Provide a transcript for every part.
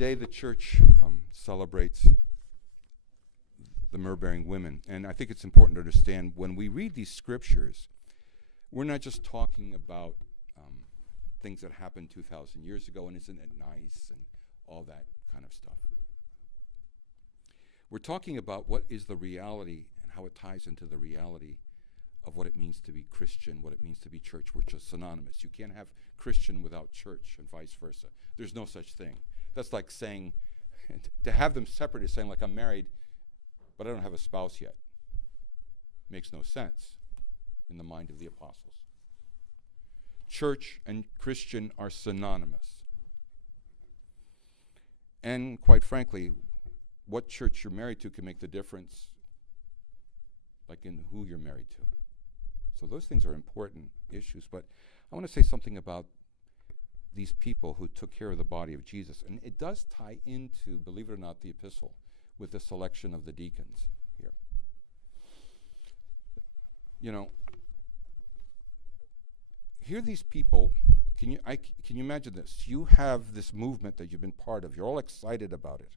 Today the church celebrates the myrrh-bearing women. And I think it's important to understand when we read these scriptures, we're not just talking about things that happened 2,000 years ago and isn't it nice and all that kind of stuff. We're talking about what is the reality and how it ties into the reality of what it means to be Christian, what it means to be church, which is synonymous. You can't have Christian without church and vice versa. There's no such thing. That's like saying, to have them separate is saying like I'm married, but I don't have a spouse yet. Makes no sense in the mind of the apostles. Church and Christian are synonymous. And quite frankly, what church you're married to can make the difference, like in who you're married to. So those things are important issues, but I want to say something about these people who took care of the body of Jesus. And it does tie into, believe it or not, the epistle with the selection of the deacons here. You know, here these people, can you imagine this? You have this movement that you've been part of. You're all excited about it.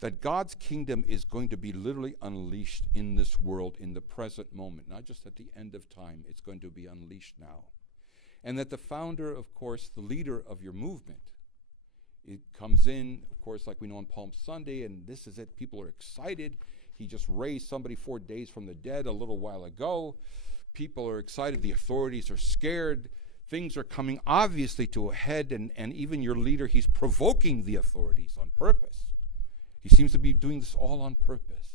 That God's kingdom is going to be literally unleashed in this world in the present moment, not just at the end of time. It's going to be unleashed now. And that the founder, of course, the leader of your movement, it comes in, of course, like we know on Palm Sunday, and this is it. People are excited. He just raised somebody 4 days from the dead a little while ago. People are excited. The authorities are scared. Things are coming obviously to a head, and even your leader, he's provoking the authorities on purpose. He seems to be doing this all on purpose.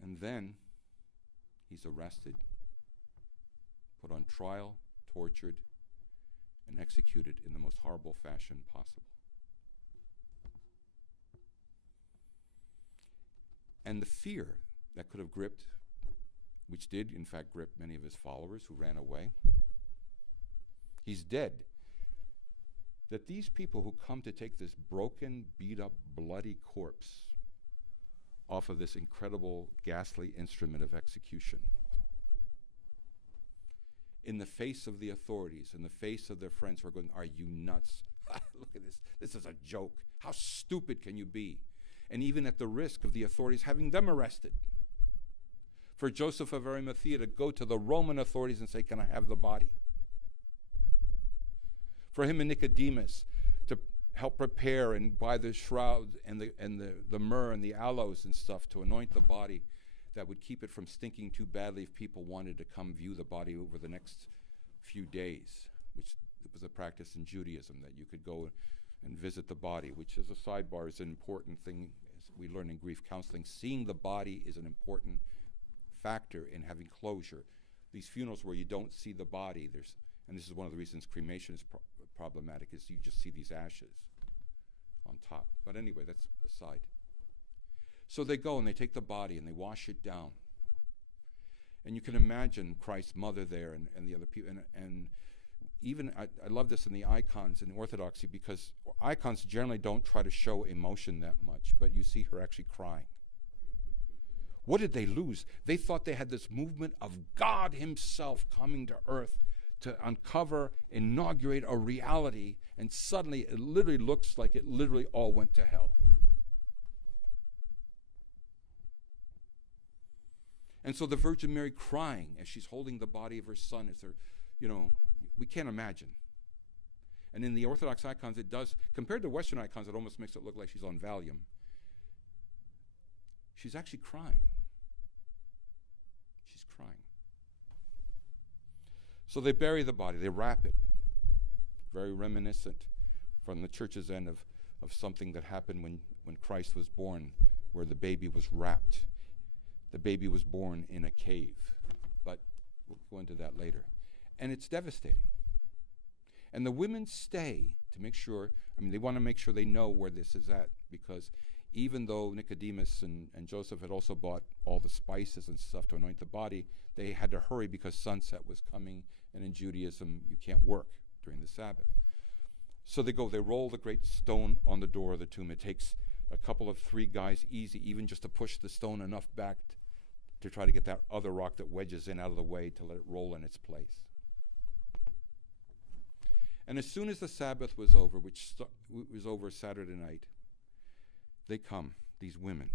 And then he's arrested, put on trial, tortured, and executed in the most horrible fashion possible. And the fear that could have gripped, which did in fact grip many of his followers who ran away, he's dead. That these people who come to take this broken, beat-up, bloody corpse off of this incredible, ghastly instrument of execution, in the face of the authorities, in the face of their friends who are going, "Are you nuts? Look at this. This is a joke. How stupid can you be?" And even at the risk of the authorities having them arrested. For Joseph of Arimathea to go to the Roman authorities and say, "Can I have the body?" For him and Nicodemus to help prepare and buy the shroud and the myrrh and the aloes and stuff to anoint the body that would keep it from stinking too badly if people wanted to come view the body over the next few days, which was a practice in Judaism, that you could go and visit the body, which as a sidebar is an important thing, as we learn in grief counseling. Seeing the body is an important factor in having closure. These funerals where you don't see the body, and this is one of the reasons cremation is problematic, is you just see these ashes on top. But anyway, that's aside. So they go and they take the body and they wash it down. And you can imagine Christ's mother there and the other people. And even, I love this in the icons in Orthodoxy, because icons generally don't try to show emotion that much, but you see her actually crying. What did they lose? They thought they had this movement of God himself coming to earth to uncover, inaugurate a reality, and suddenly it literally looks like it literally all went to hell. And so the Virgin Mary crying as she's holding the body of her son, as we can't imagine. And in the Orthodox icons, it does, compared to Western icons, it almost makes it look like she's on Valium. She's actually crying. She's crying. So they bury the body, they wrap it. Very reminiscent from the church's end of something that happened when Christ was born, where the baby was wrapped. The baby was born in a cave, but we'll go into that later. And it's devastating. And the women stay to make sure, they want to make sure they know where this is at, because even though Nicodemus and Joseph had also bought all the spices and stuff to anoint the body, they had to hurry because sunset was coming, and in Judaism, you can't work during the Sabbath. So they roll the great stone on the door of the tomb. It takes a couple of 3 guys easy, even just to push the stone enough back to try to get that other rock that wedges in out of the way to let it roll in its place. And as soon as the Sabbath was over, which was over Saturday night, they come, these women,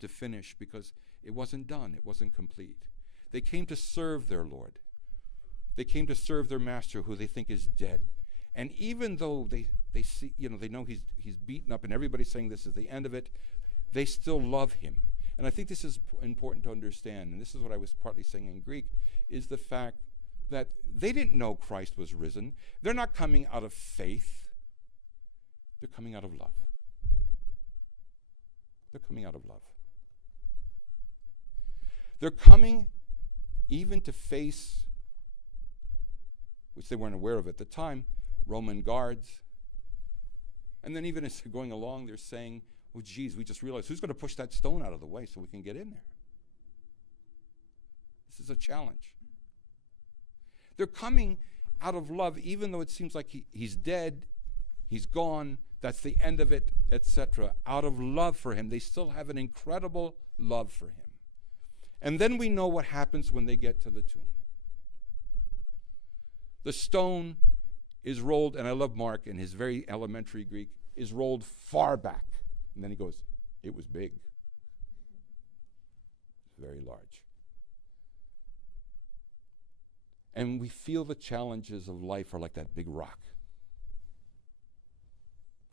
to finish because it wasn't done, it wasn't complete. They came to serve their Lord. They came to serve their master who they think is dead. And even though they see, they know he's beaten up and everybody's saying this is the end of it, they still love him. And I think this is important to understand, and this is what I was partly saying in Greek, is the fact that they didn't know Christ was risen. They're not coming out of faith. They're coming out of love. They're coming out of love. They're coming even to face, which they weren't aware of at the time, Roman guards. And then even as they're going along, they're saying, oh, geez, we just realized who's going to push that stone out of the way so we can get in there? This is a challenge. They're coming out of love, even though it seems like he's dead, he's gone, that's the end of it, etc. Out of love for him. They still have an incredible love for him. And then we know what happens when they get to the tomb. The stone is rolled, and I love Mark in his very elementary Greek, is rolled far back. And then he goes, it was big. Very large. And we feel the challenges of life are like that big rock.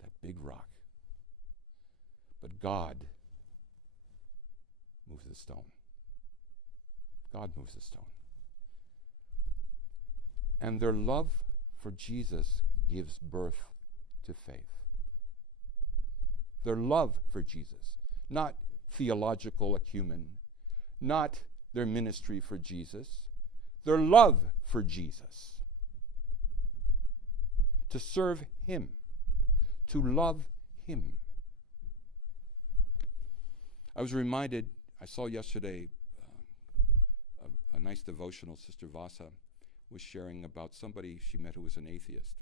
That big rock. But God moves the stone. God moves the stone. And their love for Jesus gives birth to faith. Their love for Jesus, not theological acumen, not their ministry for Jesus, their love for Jesus. To serve him, to love him. I was reminded, I saw yesterday a nice devotional, Sister Vasa was sharing about somebody she met who was an atheist.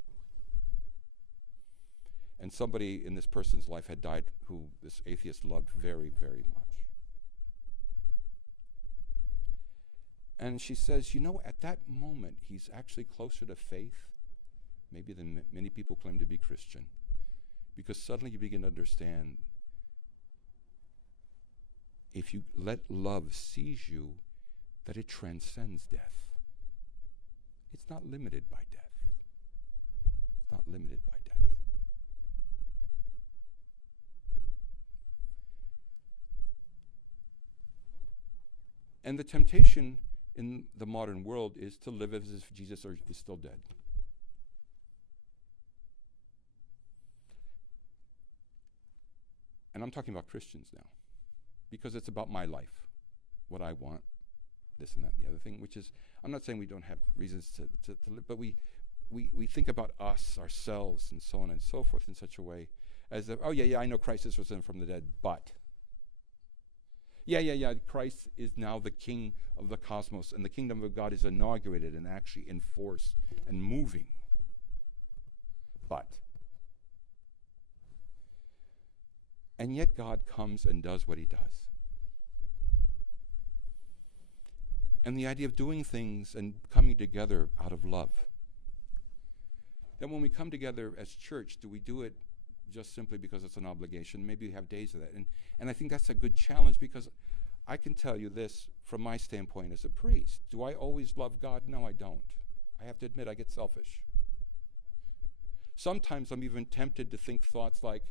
And somebody in this person's life had died who this atheist loved very, very much. And she says, at that moment, he's actually closer to faith, maybe than many people claim to be Christian, because suddenly you begin to understand, if you let love seize you, that it transcends death. It's not limited by death. It's not limited by death. And the temptation in the modern world is to live as if Jesus is still dead. And I'm talking about Christians now, because it's about my life, what I want, this and that and the other thing, which is, I'm not saying we don't have reasons to live, but we think about us, ourselves, and so on and so forth in such a way as if, oh yeah, I know Christ is risen from the dead, but yeah, Christ is now the King of the cosmos, and the kingdom of God is inaugurated and actually in force and moving. And yet God comes and does what he does. And the idea of doing things and coming together out of love. Then when we come together as church, do we do it just simply because it's an obligation? Maybe we have days of that. And I think that's a good challenge, because I can tell you this from my standpoint as a priest. Do I always love God? No, I don't. I have to admit, I get selfish. Sometimes I'm even tempted to think thoughts like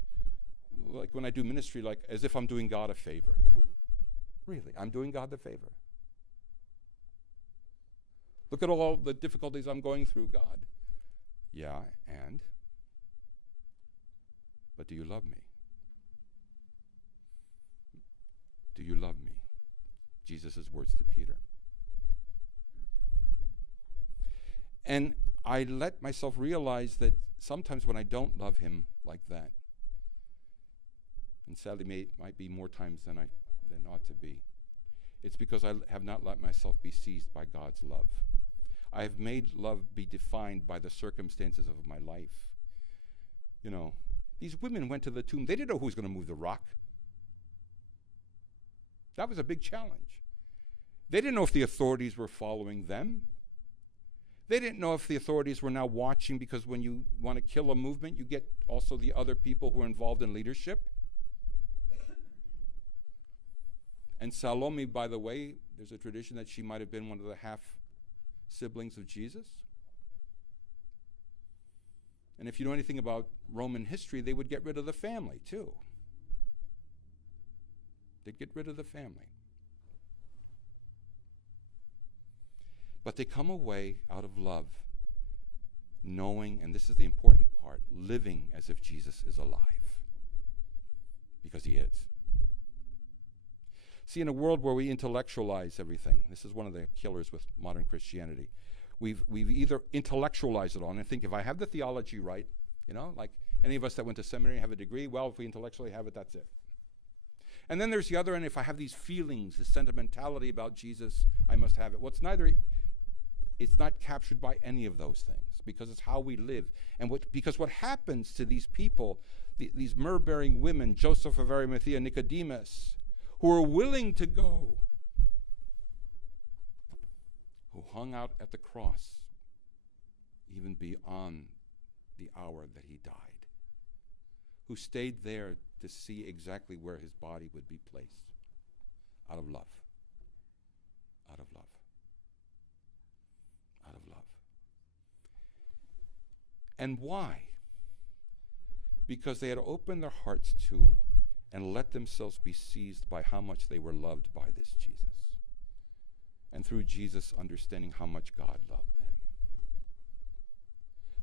when I do ministry, like as if I'm doing God a favor. Really, I'm doing God the favor. Look at all the difficulties I'm going through, God. Yeah, and? But do you love me? Do you love me? Jesus' words to Peter. And I let myself realize that sometimes when I don't love him like that, and sadly might be more times than ought to be, it's because I have not let myself be seized by God's love. I have made love be defined by the circumstances of my life. These women went to the tomb. They didn't know who was going to move the rock. That was a big challenge. They didn't know if the authorities were following them. They didn't know if the authorities were now watching, because when you want to kill a movement, you get also the other people who are involved in leadership. And Salome, by the way, there's a tradition that she might have been one of the half-siblings of Jesus. And if you know anything about Roman history, they would get rid of the family, too. They'd get rid of the family. But they come away out of love, knowing, and this is the important part, living as if Jesus is alive. Because he is. See, in a world where we intellectualize everything, this is one of the killers with modern Christianity. We've either intellectualized it on and think, if I have the theology right, like any of us that went to seminary have a degree, well, if we intellectually have it, that's it. And then there's the other end, if I have these feelings, this sentimentality about Jesus, I must have it. Well, it's not captured by any of those things, because it's how we live. And because what happens to these people, these myrrh-bearing women, Joseph of Arimathea, Nicodemus, who are willing to go, who hung out at the cross even beyond the hour that he died, who stayed there to see exactly where his body would be placed, out of love. Out of love. Out of love. And why? Because they had opened their hearts to and let themselves be seized by how much they were loved by this Jesus. And through Jesus, understanding how much God loved them.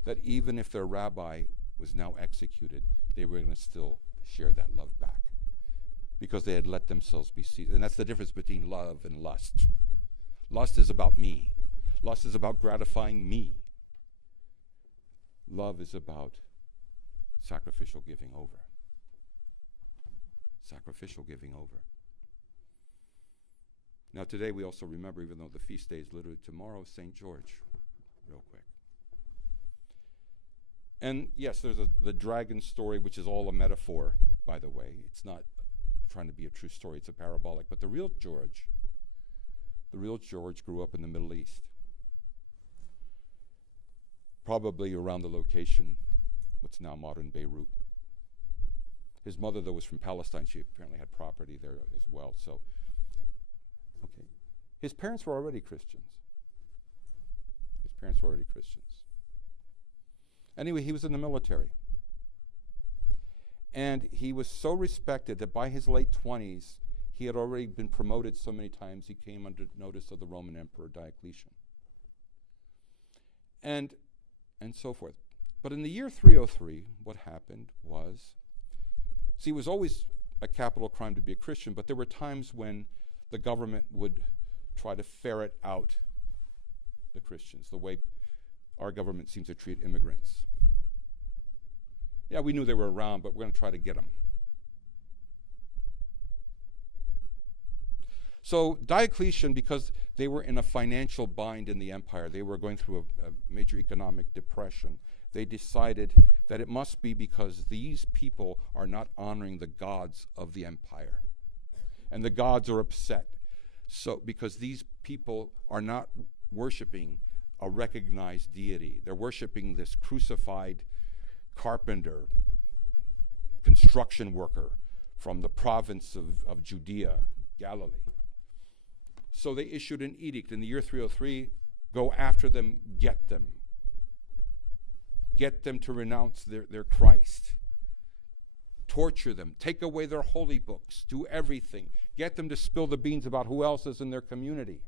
That even if their rabbi was now executed, they were going to still share that love back, because they had let themselves be seized. And that's the difference between love and lust. Lust is about me. Lust is about gratifying me. Love is about sacrificial giving over. Sacrificial giving over. Now today we also remember, even though the feast day is literally tomorrow, St. George, real quick. And yes, there's the dragon story, which is all a metaphor, by the way. It's not trying to be a true story, it's a parabolic. But the real George grew up in the Middle East. Probably around the location, what's now modern Beirut. His mother, though, was from Palestine. She apparently had property there as well. So, okay. His parents were already Christians. Anyway, he was in the military. And he was so respected that by his late 20s, he had already been promoted so many times, he came under notice of the Roman Emperor Diocletian. And so forth. But in the year 303, what happened was, see, it was always a capital crime to be a Christian, but there were times when the government would try to ferret out the Christians, the way our government seems to treat immigrants. Yeah, we knew they were around, but we're going to try to get them. So Diocletian, because they were in a financial bind in the empire, they were going through a major economic depression, they decided that it must be because these people are not honoring the gods of the empire. And the gods are upset. So because these people are not worshiping a recognized deity. They're worshiping this crucified carpenter, construction worker from the province of Judea, Galilee. So they issued an edict in the year 303, go after them, get them. Get them to renounce their Christ. Torture them, take away their holy books, do everything. Get them to spill the beans about who else is in their community.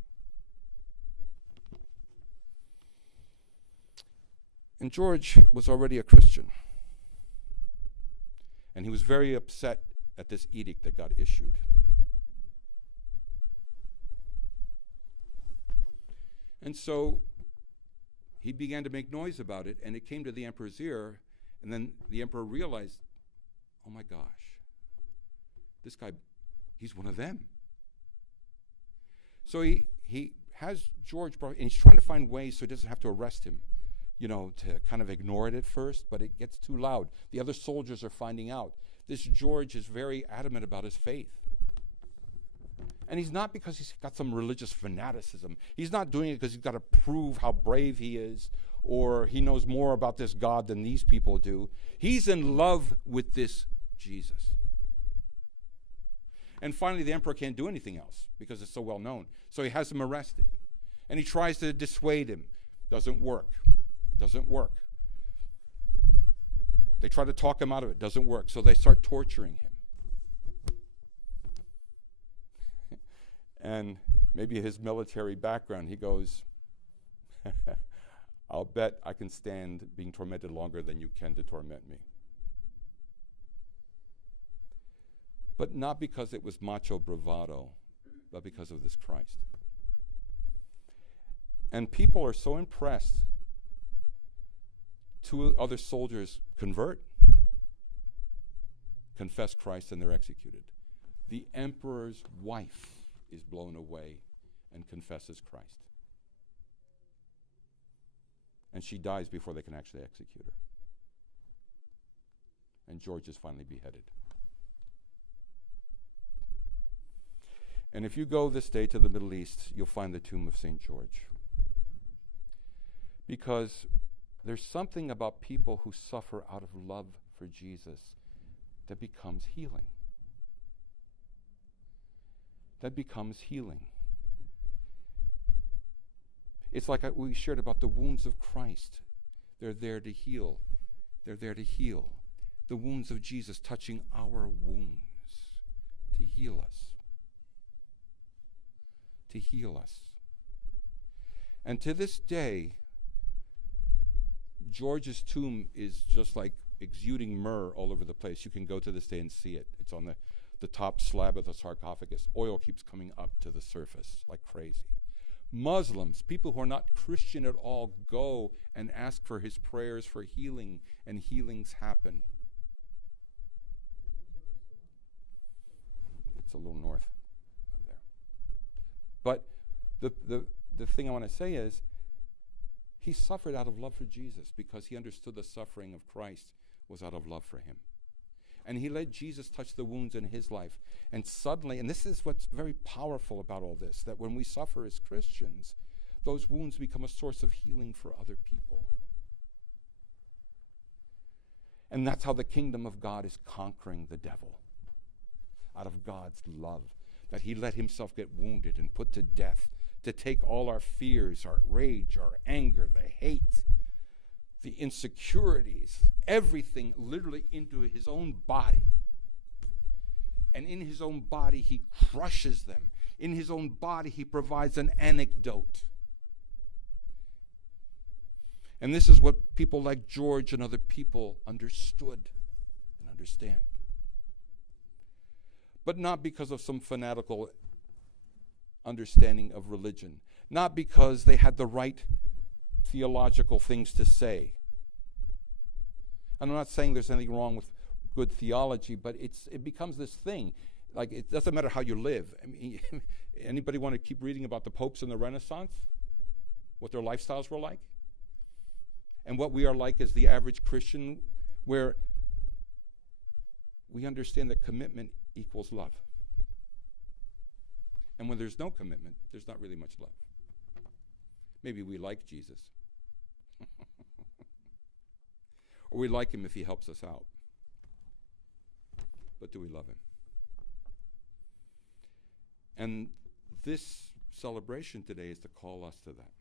And George was already a Christian. And he was very upset at this edict that got issued. And so he began to make noise about it, and it came to the emperor's ear, and then the emperor realized, oh my gosh, this guy, he's one of them. So he has George brought, and he's trying to find ways so he doesn't have to arrest him, to kind of ignore it at first, but it gets too loud. The other soldiers are finding out. This George is very adamant about his faith. And he's not because he's got some religious fanaticism. He's not doing it because he's got to prove how brave he is or he knows more about this God than these people do. He's in love with this Jesus. And finally, the emperor can't do anything else because it's so well known. So he has him arrested. And he tries to dissuade him. Doesn't work. Doesn't work. They try to talk him out of it. Doesn't work. So they start torturing him. And maybe his military background, he goes, I'll bet I can stand being tormented longer than you can to torment me. But not because it was macho bravado, but because of this Christ. And people are so impressed. Two other soldiers convert, confess Christ, and they're executed. The emperor's wife is blown away and confesses Christ. And she dies before they can actually execute her. And George is finally beheaded. And if you go this day to the Middle East, you'll find the tomb of St. George. Because there's something about people who suffer out of love for Jesus that becomes healing. That becomes healing. It's like we shared about the wounds of Christ. They're there to heal. They're there to heal. The wounds of Jesus touching our wounds to heal us. To heal us. And to this day, George's tomb is just like exuding myrrh all over the place. You can go to this day and see it. It's on the top slab of the sarcophagus. Oil keeps coming up to the surface like crazy. Muslims, people who are not Christian at all, go and ask for his prayers for healing, and healings happen. It's a little north of there. But the thing I want to say is, he suffered out of love for Jesus because he understood the suffering of Christ was out of love for him. And he let Jesus touch the wounds in his life. And suddenly, and this is what's very powerful about all this, that when we suffer as Christians, those wounds become a source of healing for other people. And that's how the kingdom of God is conquering the devil. Out of God's love, that he let himself get wounded and put to death, to take all our fears, our rage, our anger, the hate, the insecurities, everything literally into his own body. And in his own body, he crushes them. In his own body, he provides an antidote. And this is what people like George and other people understood and understand. But not because of some fanatical understanding of religion. Not because they had the right theological things to say. And I'm not saying there's anything wrong with good theology, but it becomes this thing. Like, it doesn't matter how you live. I mean, anybody want to keep reading about the popes in the Renaissance? What their lifestyles were like? And what we are like as the average Christian, where we understand that commitment equals love. And when there's no commitment, there's not really much love. Maybe we like Jesus. Or we like him if he helps us out. But do we love him? And this celebration today is to call us to that.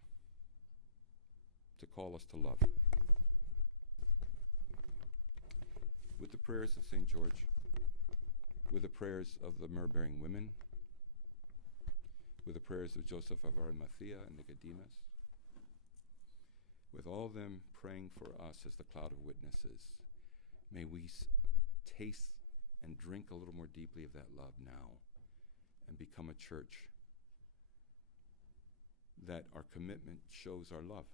To call us to love. With the prayers of St. George, with the prayers of the myrrh-bearing women, with the prayers of Joseph of Arimathea and Nicodemus, with all them praying for us as the cloud of witnesses, may we taste and drink a little more deeply of that love now and become a church that our commitment shows our love,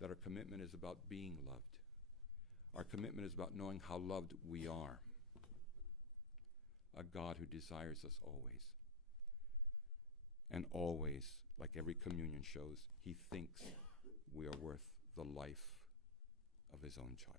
that our commitment is about being loved. Our commitment is about knowing how loved we are. A God who desires us always. And always, like every communion shows, he thinks we are worth the life of his own child.